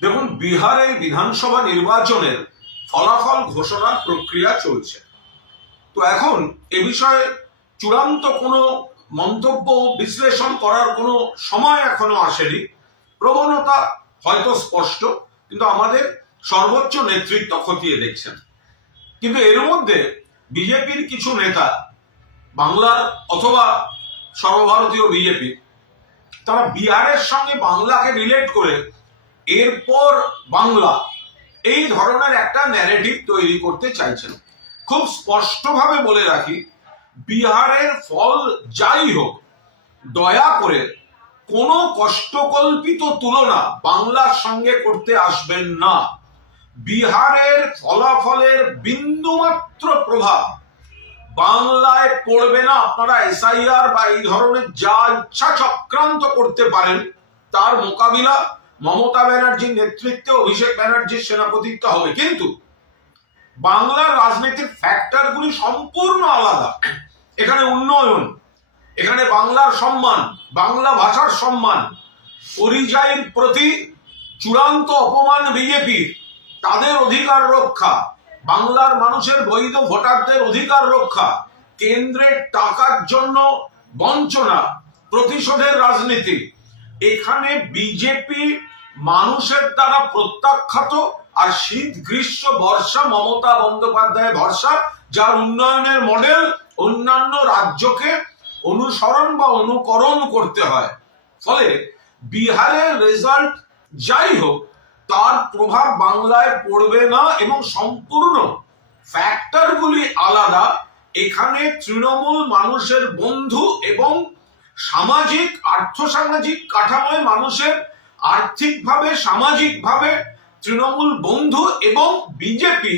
দেখুন, বিহারে বিধানসভা নির্বাচনের ফলাফল ঘোষণার প্রক্রিয়া চলছে। তো এখন এ বিষয়ে চূড়ান্ত কোনো মন্তব্য বিশ্লেষণ করার কোনো সময় এখনো আসেনি। প্রবণতা হয়তো স্পষ্ট, কিন্তু আমাদের সর্বোচ্চ নেতৃত্ব খতিয়ে দেখছেন। কিন্তু এর মধ্যে বিজেপির কিছু নেতা, বাংলার অথবা সর্বভারতীয় বিজেপি, তারা বিহারের সঙ্গে বাংলাকে রিলেট করে এরপর বাংলা এই ধরনের একটা ন্যারেটিভ তৈরি করতে চাইছেন। খুব স্পষ্টভাবে বলে রাখি, বিহারের ফল যাই হোক, দয়া করে কোনো কষ্টকল্পিত তুলনা বাংলার সঙ্গে করতে আসবেন না। বিহারের ফলাফলের বিন্দুমাত্র প্রভাব বাংলায় পড়বে না। আপনারা এসআইআর বা এই ধরনের যা ইচ্ছা চক্রান্ত করতে পারেন, তার মোকাবিলা মমতা ব্যানার্জির নেতৃত্বে অভিষেক ব্যানার্জির সেনাপতিত্ব হবে। কিন্তু বাংলার রাজনীতির ফ্যাক্টরগুলি সম্পূর্ণ আলাদা। এখানে উন্নয়ন, এখানে বাংলার সম্মান, বাংলা ভাষার সম্মান, পরিযায়ীর প্রতি চূড়ান্ত অপমান বিজেপির, তাদের অধিকার রক্ষা, বাংলার মানুষের বৈধ ভোটারদের অধিকার রক্ষা, কেন্দ্রের টাকার জন্য বঞ্চনা, প্রতিশোধের রাজনীতি। এখানে বিজেপি মানুষের দ্বারা প্রত্যাখ্যাত, আর শীত গ্রীষ্ম বর্ষা মমতা বন্দ্যোপাধ্যায় ভরসা, যার উন্নয়নের মডেল অন্যান্য রাজ্যকে অনুসরণ বা অনুকরণ করতে হয়। ফলে বিহারের রেজাল্ট যাই হোক, তার প্রভাব বাংলায় পড়বে না এবং সম্পূর্ণ ফ্যাক্টরগুলি আলাদা। এখানে তৃণমূল মানুষের বন্ধু এবং সামাজিক আর্থসামাজিক কাঠামোয় মানুষের আর্থিকভাবে সামাজিকভাবে তৃণমূল বন্ধু, এবং বিজেপি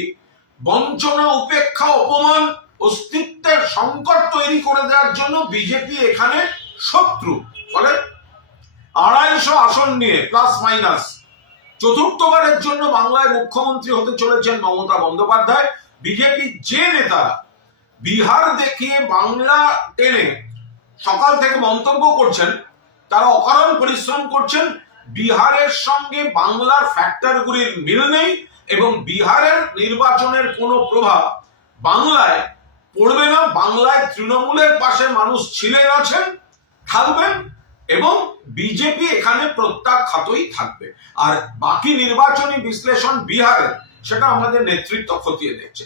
বঞ্চনা, উপেক্ষা, অপমান, অস্তিত্বের সংকট তৈরি করে দেওয়ার জন্য বিজেপি এখানে শত্রু। ফলে 250 আসন নিয়ে প্লাস মাইনাস চতুর্থবারের জন্য বাংলায় মুখ্যমন্ত্রী হতে চলেছেন মমতা বন্দ্যোপাধ্যায়। বিজেপি যে নেতারা বিহার দেখিয়ে বাংলা টেনে সকাল থেকে মন্তব্য করছেন, তারা অকারণ পরিশ্রম করছেন। বিহারের সঙ্গে বাংলার ফ্যাক্টরগুলির মিল নেই এবং বিহারের নির্বাচনের কোনো প্রভাব বাংলায় পড়বে না। বাংলায় তৃণমূলের পাশে মানুষ ছিলেন, আছেন, থাকবেন এবং বিজেপি এখানে প্রত্যাখ্যাতই থাকবে। আর বাকি নির্বাচনী বিশ্লেষণ বিহারের, সেটা আমাদের নেতৃত্ব খতিয়ে দেখছে।